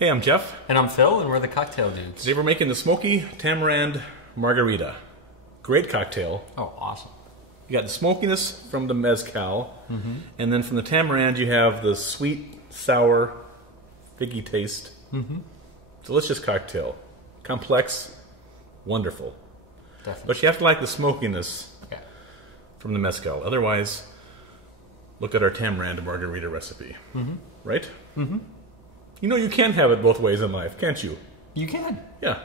Hey, I'm Jeff. And I'm Phil, and we're the Cocktail Dudes. Today we're making the Smoky Tamarind Margarita. Great cocktail. Oh, awesome. You got the smokiness from the mezcal, and then from the tamarind you have the sweet, sour, figgy taste. Delicious cocktail. Complex, wonderful. Definitely. But you have to like the smokiness from the mezcal. Otherwise, look at our tamarind margarita recipe. Right? You know you can have it both ways in life, can't you? You can. Yeah.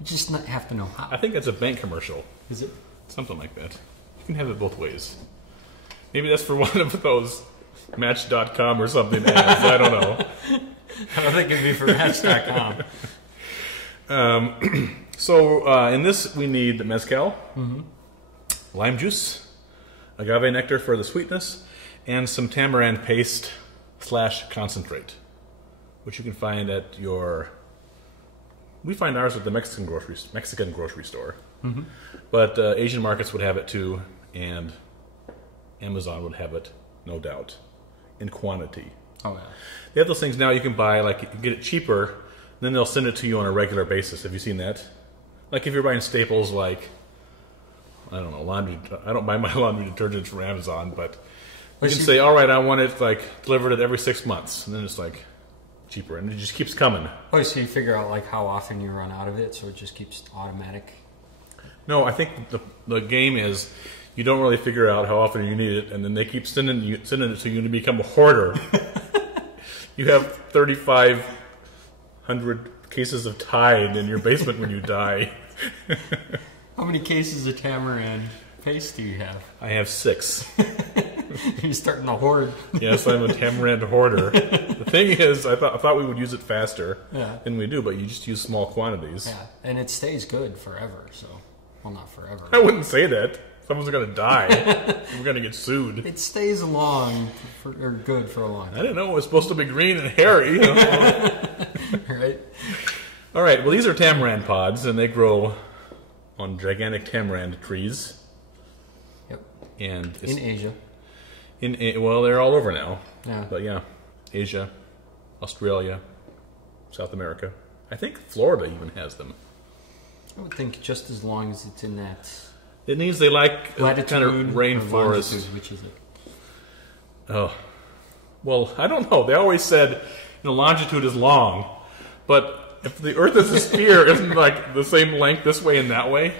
You just not have to know how. I think that's a bank commercial. Is it? Something like that. You can have it both ways. Maybe that's for one of those Match.com or something ads. I don't know. I don't think it'd be for Match.com. So in this we need the mezcal, lime juice, agave nectar for the sweetness, and some tamarind paste / concentrate, which you can find at your... We find ours at the Mexican grocery store. But Asian markets would have it too, and Amazon would have it, no doubt, in quantity. Oh, yeah. They have those things now you can buy, like you can get it cheaper, then they'll send it to you on a regular basis. Have you seen that? Like if you're buying staples like, I don't know, laundry. I don't buy my laundry detergents from Amazon, but you can say, all right, I want it like delivered it every 6 months, and then it's like cheaper, and it just keeps coming. Oh, so you figure out like how often you run out of it, so it just keeps automatic? No, I think the game is you don't really figure out how often you need it, and then they keep sending it to you to become a hoarder. You have 3,500 cases of Tide in your basement when you die. How many cases of tamarind paste do you have? I have 6. You're starting to hoard. Yes, I'm a tamarind hoarder. The thing is, I thought we would use it faster than we do, but you just use small quantities. Yeah, and it stays good forever, so... Well, not forever. I wouldn't say that. Someone's going to die. We're going to get sued. It stays long or good for a long time. I didn't know it was supposed to be green and hairy. You know? Right? All right, well, these are tamarind pods, and they grow on gigantic tamarind trees. Yep. And in Asia. Well, they're all over now. Yeah. But yeah, Asia, Australia, South America. I think Florida even has them. I would think just as long as it's in that... It means they like latitude kind of rainforest. Longitude, which is it? Oh. Well, I don't know. They always said, longitude is long. But if the Earth is a sphere, isn't like the same length this way and that way?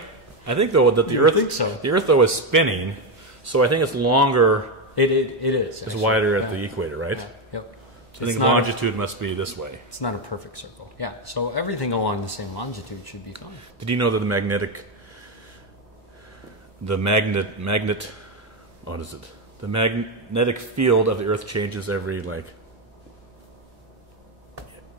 I think, though, that the Earth, the Earth, though, is spinning. So I think it's longer. It is. It's wider at the equator, right? Yeah. Yep. So I think longitude must be this way. It's not a perfect circle. Yeah, so everything along the same longitude should be fine. Did you know that the magnetic field of the Earth changes every, like,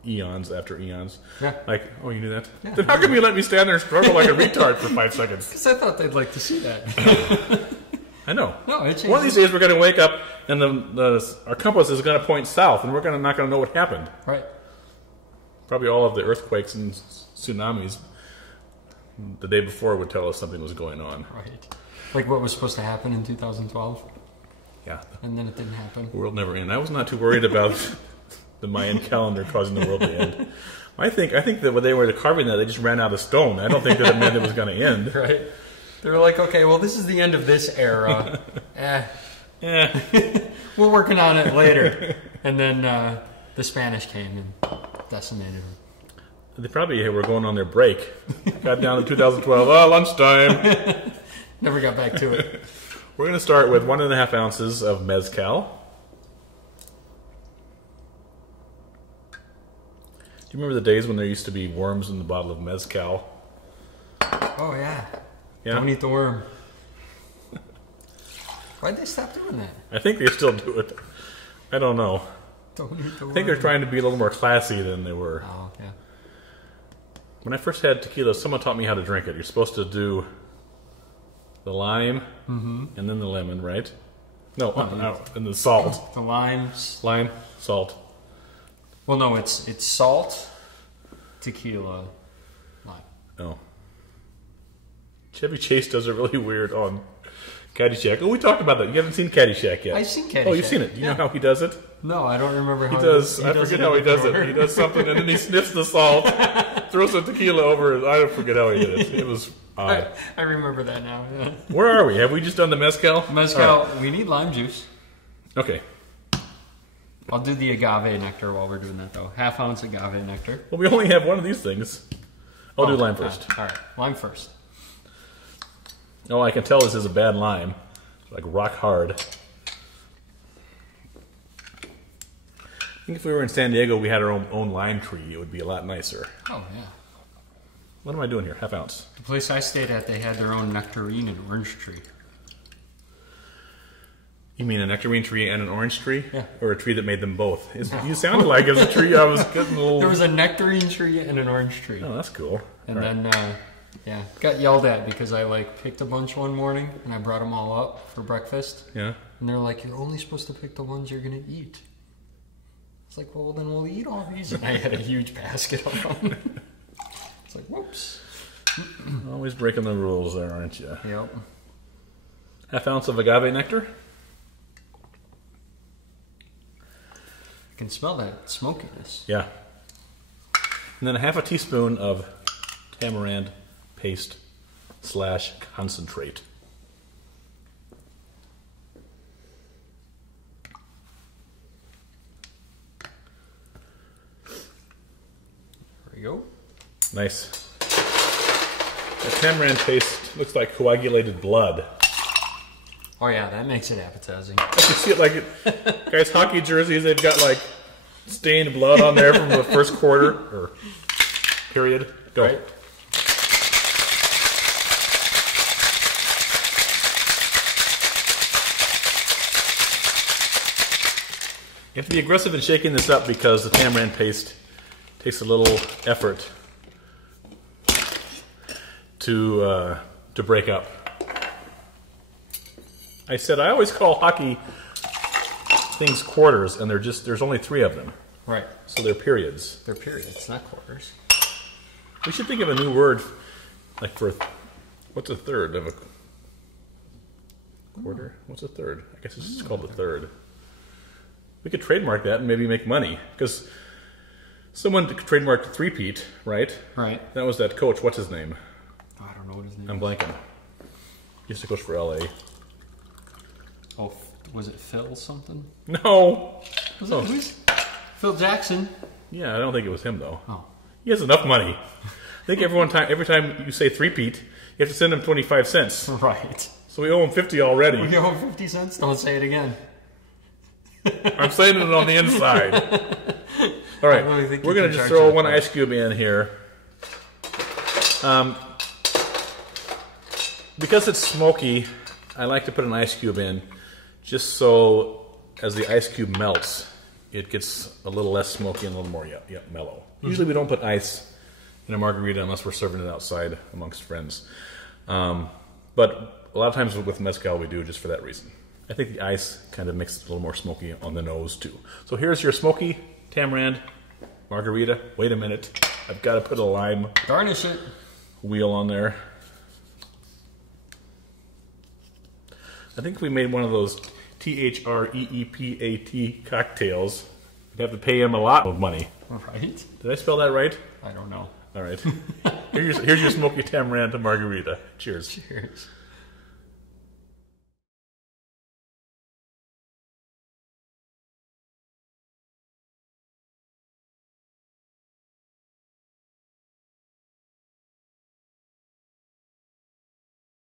eons after eons? Yeah. Like, oh, you knew that? Yeah. Then how come you let me stand there and struggle like a retard for 5 seconds? Because I thought they'd like to see that. I know. No, it changes. One of these days we're going to wake up and our compass is going to point south, and we're not going to know what happened. Right. Probably all of the earthquakes and tsunamis the day before would tell us something was going on. Right. Like what was supposed to happen in 2012. Yeah. And then it didn't happen. The world never ended. I was not too worried about the Mayan calendar causing the world to end. I think that when they were carving that, they just ran out of stone. I don't think that it meant it was going to end. Right. They were like, okay, well, this is the end of this era. We're working on it later. And then the Spanish came and decimated them. They probably were going on their break. Got down to 2012. Oh, lunchtime. Never got back to it. We're going to start with 1.5 ounces of mezcal. Do you remember the days when there used to be worms in the bottle of mezcal? Oh, yeah. Don't eat the worm. Why'd they stop doing that? I think they still do it. I don't know. Don't eat the worm. I think they're trying to be a little more classy than they were. Oh, yeah. When I first had tequila, someone taught me how to drink it. You're supposed to do the lime and then the lemon, right? No, and the salt. The limes. Lime, salt. Well, no, it's salt, tequila, lime. Oh. Chevy Chase does it really weird on Caddyshack. Oh, we talked about that. You haven't seen Caddyshack yet. I've seen Caddyshack. Oh, you've seen it. Do you know how he does it? No, I don't remember how He does. I forget how he does it. He does something, and then he sniffs the salt, throws some tequila over it. I forget how he did it. It was odd. I remember that now. Yeah. Where are we? Have we just done the mezcal? Mezcal. Right. We need lime juice. Okay. I'll do the agave nectar while we're doing that, though. 1/2 ounce agave nectar. Well, we only have one of these things. I'll do lime first. All right, lime first. Oh, I can tell this is a bad lime. It's like rock hard. I think if we were in San Diego, we had our own lime tree, it would be a lot nicer. Oh, yeah. What am I doing here? 1/2 ounce. The place I stayed at, they had their own nectarine and orange tree. You mean a nectarine tree and an orange tree? Yeah. Or a tree that made them both? You sounded like it was a tree I was getting a little... There was a nectarine tree and an orange tree. Oh, that's cool. And then, yeah, got yelled at because I, like, picked a bunch one morning and I brought them all up for breakfast. Yeah. And they're like, you're only supposed to pick the ones you're going to eat. It's like, well, then we'll eat all these. And I had a huge basket of them. It's like, whoops. Always breaking the rules there, aren't you? Yep. 1/2 ounce of agave nectar. I can smell that smokiness. Yeah. And then 1/2 teaspoon of tamarind paste / concentrate. There we go. Nice. The tamarind paste looks like coagulated blood. Oh yeah, that makes it appetizing. You see it like it, guys' hockey jerseys, they've got like stained blood on there from the first quarter or period. Go. Right. You have to be aggressive in shaking this up because the tamarind paste takes a little effort to break up. I said I always call hockey things quarters, and there's only 3 of them. Right. So they're periods. They're periods, not quarters. We should think of a new word, like for what's a third of a quarter? What's a third? I guess it's just called the third. We could trademark that and maybe make money because someone trademarked three-peat, right? Right. That was that coach. What's his name? I don't know what his name I'm is. blanking. He used to coach for LA. Oh, was it Phil something? No. Was it who's? Phil Jackson. Yeah, I don't think it was him though. Oh. He has enough money. I think every time you say three-peat, you have to send him 25 cents. Right. So we owe him 50 already. We owe him 50 cents? Don't say it again. I'm saying it on the inside. All right, really we're going to just throw one ice cube in here. Because it's smoky, I like to put an ice cube in just so as the ice cube melts, it gets a little less smoky and a little more mellow. Usually we don't put ice in a margarita unless we're serving it outside amongst friends. But a lot of times with mezcal we do just for that reason. I think the ice kind of makes it a little more smoky on the nose too. So here's your smoky tamarind margarita. Wait a minute, I've got to put a lime Garnish it. wheel on there. I think if we made one of those THREEPAT cocktails, we'd have to pay him a lot of money. Right. Did I spell that right? I don't know. All right. Here's your smoky tamarind margarita. Cheers. Cheers.